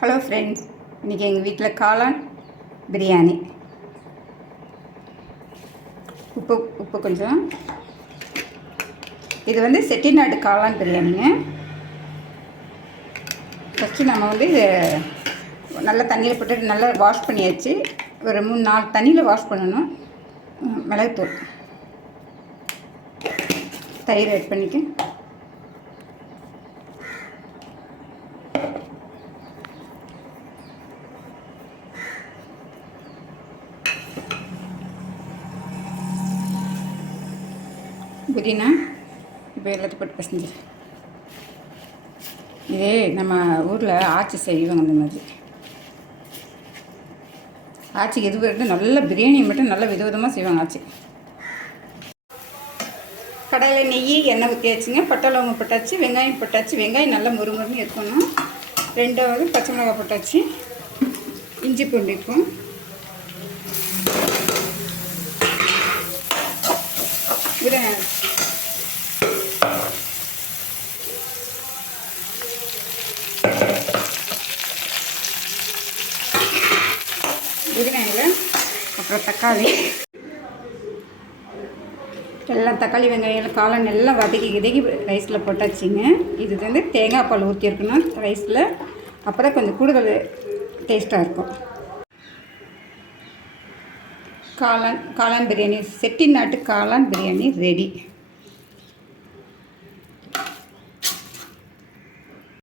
Hello friends இன்றைக்கி எங்கள் வீட்டில் காளான் பிரியாணி. உப்பு உப்பு கொஞ்சம். இது வந்து செட்டிநாடு காளான் பிரியாணிங்க. ஃபஸ்ட்டு நம்ம வந்து இது நல்லா தண்ணியில் போட்டு நல்லா வாஷ் பண்ணியாச்சு. ஒரு மூணு நாலு தண்ணியில் வாஷ் பண்ணணும். மிளகுத்தூள். தயிர் ஆட் பண்ணிக்க. புதினா இப்போ எல்லாத்தையும் போட்டு பசஞ்சு இது நம்ம ஊரில் ஆச்சி செய்வாங்க அந்த மாதிரி. ஆச்சிக்கு எது வந்து நல்ல பிரியாணி மட்டும் நல்ல விதவிதமாக செய்வாங்க ஆச்சி. கடையில் நெய் எண்ணெய் ஊற்றியாச்சுங்க பட்டை லவங்கம் போட்டாச்சு வெங்காயம் போட்டாச்சு. வெங்காயம் நல்லா முறுமுறுன்னு இருக்கணும். ரெண்டாவது பச்சை மிளகாய் போட்டாச்சு. இஞ்சி பூண்டு இருக்கும். இதில் முருங்கையில் அப்புறம் தக்காளி. எல்லாம் தக்காளி வெங்காயம் காளான் எல்லாம் வதக்கி கிதக்கி ரைஸில் போட்டாச்சுங்க. இது வந்து தேங்காய் பால் ஊற்றிருக்கணும் ரைஸில் அப்புறம் கொஞ்சம் கூடுதல் டேஸ்ட்டாக இருக்கும். காளான் காளான் பிரியாணி செட்டிநாட்டு காளான் பிரியாணி ரெடி